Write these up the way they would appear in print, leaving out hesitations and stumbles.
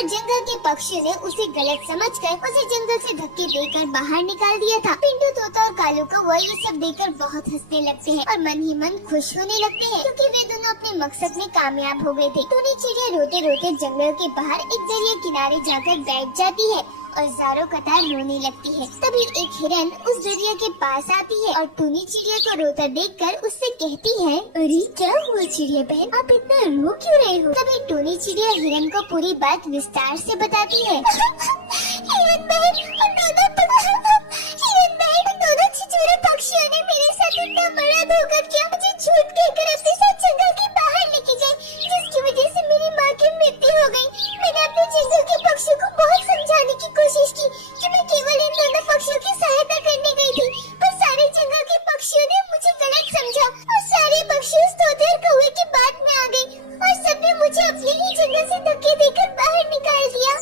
और जंगल के पक्षियों ने उसे गलत समझकर उसे जंगल से धक्के देकर बाहर निकाल दिया था। पिंटू तोता और कालू कौवा ये सब देखकर बहुत हंसने लगते हैं और मन ही मन खुश होने लगते हैं, क्योंकि वे दोनों अपने मकसद में कामयाब हो गए थे। टूनी चिड़िया रोते रोते जंगल के बाहर एक दरिया किनारे जाकर बैठ जाती है और ज़ारों कतार रोने लगती है। तभी एक हिरन उस दरिया के पास आती है और टूनी चिड़िया को रोता देखकर उससे कहती है, अरे क्या हुआ चिड़िया बहन, आप इतना रो क्यों रहे हो? तभी टूनी चिड़िया हिरन को पूरी बात विस्तार से बताती है। हिरन बहन, दोनों छिछोरे पक्षियों ने मेरे साथ इतना बड़ा धोखा किया। मुझे झूठ कहकर अपने साथ जंगल के बाहर लेके गए, जिसकी वजह से मेरी माँ की मृत्यु हो गई। मैंने अपने जंगल के पक्षियों को बहुत समझाने की कोशिश की कि मैं केवल इन दोनों पक्षियों की सहायता करने गई थी, पर सारे जंगल के पक्षियों ने मुझे गलत समझा और सारे पक्षी उस तोते और कौवे की बात में आ गए और सबने मुझे अपने ही जंगल से धक्के देकर बाहर निकाल दिया।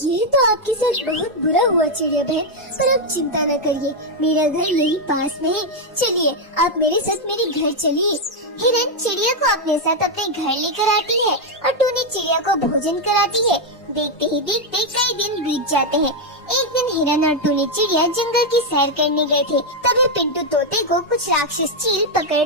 ये तो आपके साथ बहुत बुरा हुआ चिड़िया बहन, पर अब चिंता न करिए, मेरा घर यही पास में है। चलिए आप मेरे साथ मेरे घर चलिए। हिरन चिड़िया को अपने साथ अपने घर लेकर आती है और टूनी चिड़िया को भोजन कराती है। देखते ही देखते कई दिन बीत जाते हैं। एक दिन हिरन और टूनी चिड़िया जंगल की सैर करने गए थे। तभी पिंटू तोते को कुछ राक्षस चील पकड़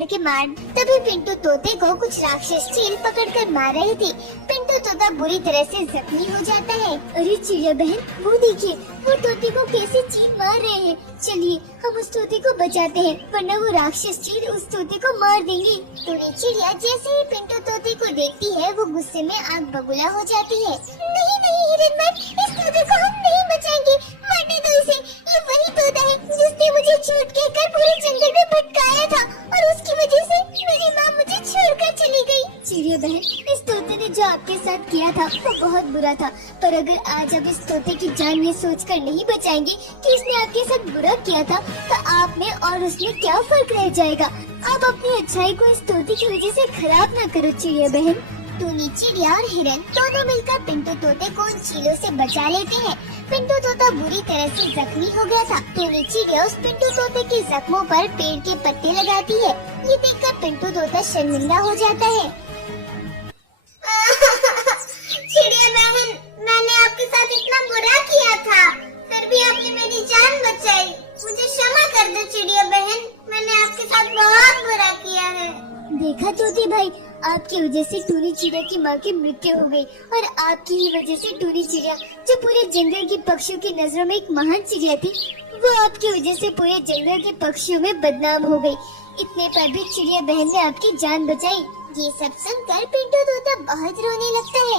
कर मार रहे थे। पिंटू तोता बुरी तरह से जख्मी हो जाता है। अरे चिड़िया बहन, वो देखिए, वो तोते को कैसे चील मार रहे हैं। चलिए हम उस तोते को बचाते हैं, वरना वो राक्षस चील उस तोते को मार देंगे। टूनी चिड़िया जैसे ही पिंटू तोते को देखती है, वो गुस्से में आग बबूला हो जाती है। नहीं नहीं हिरन मत, इस तोते को हम नहीं बचाएंगे, मरने दो इसे। ये वही तोता है जिसने मुझे झूठ कहकर पूरे जंगल में भटकाया था और उसकी वजह से मेरी माँ मुझे छोड़कर चली गई। चिड़िया बहन, इस तोते ने जो आपके साथ किया था वो बहुत बुरा था, पर अगर आज आप इस तोते की जान ये सोचकर नहीं बचाएंगे कि इसने आपके साथ बुरा किया था, तो आप में और उसमें क्या फर्क रह जाएगा। आप अपनी अच्छाई को इस तोते की वजह से खराब ना करो चिड़िया बहन। टूनी चिड़िया और हिरन दोनों मिलकर पिंटू तोते को उन चीलों से बचा लेते हैं। पिंटू तोता बुरी तरह से जख्मी हो गया था। टूनी चिड़िया उस पिंटू तोते के जख्मों पर पेड़ के पत्ते लगाती है। ये देखकर पिंटू तोता शर्मिंदा हो जाता है। चिड़िया बहन, मैंने आपके साथ इतना बुरा किया था, फिर भी आपने मेरी जान बचाई। मुझे क्षमा कर दो चिड़िया बहन, मैंने आपके साथ बहुत बुरा किया है। देखा तोते भाई, आपकी वजह से टूनी चिड़िया की माँ की मृत्यु हो गई और आपकी ही वजह से टूनी चिड़िया, जो पूरे जंगल के पक्षियों की नजरों में एक महान चिड़िया थी, वो आपकी वजह से पूरे जंगल के पक्षियों में बदनाम हो गई। इतने पर भी चिड़िया बहन ने आपकी जान बचाई। ये सब सुनकर पिंटू तोता बहुत रोने लगता है।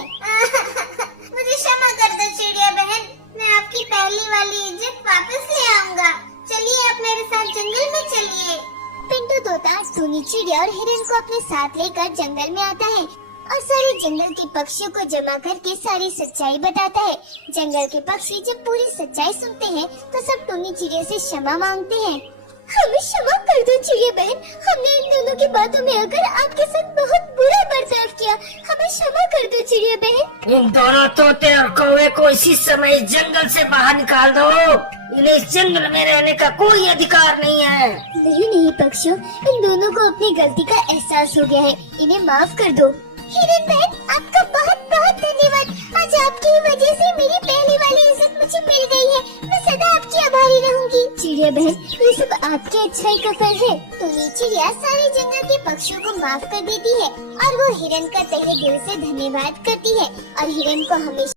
मुझे क्षमा कर दो चिड़िया बहन, मैं आपकी पहली वाली इज्जत वापस ले आऊंगा। चलिए आप मेरे साथ जंगल में चलिए। पिंटू तोता टूनी चिड़िया और हिरन को अपने साथ लेकर जंगल में आता है और सारे जंगल के पक्षियों को जमा करके सारी सच्चाई बताता है। जंगल के पक्षी जब पूरी सच्चाई सुनते हैं तो सब टूनी चिड़िया से क्षमा मांगते हैं। हमें क्षमा कर दो चिड़िया बहन, हमने इन दोनों की बातों में आकर आपके साथ बहुत बुरा बर्ताव किया, हमें क्षमा कर दो चिड़िया बहन। इन दोनों तोते और कौवे को इसी समय इस जंगल से बाहर निकाल दो। इन्हें इस जंगल में रहने का कोई अधिकार नहीं है। नहीं पक्षियों, इन दोनों को अपनी गलती का एहसास हो गया है, इन्हें माफ कर दो। हिरन बहन, आपका बहुत बहुत धन्यवाद। आज आपकी वजह से मेरी पहली वाली इज्जत मुझे मिल गई है, मैं सदा आपकी आभारी रहूंगी। चिड़िया बहन, ये सब आपकी अच्छाई का फल है। तो ये चिड़िया सारे जंगल के पक्षियों को माफ कर देती है और वो हिरन का तहे दिल से धन्यवाद करती है और हिरन को हमेशा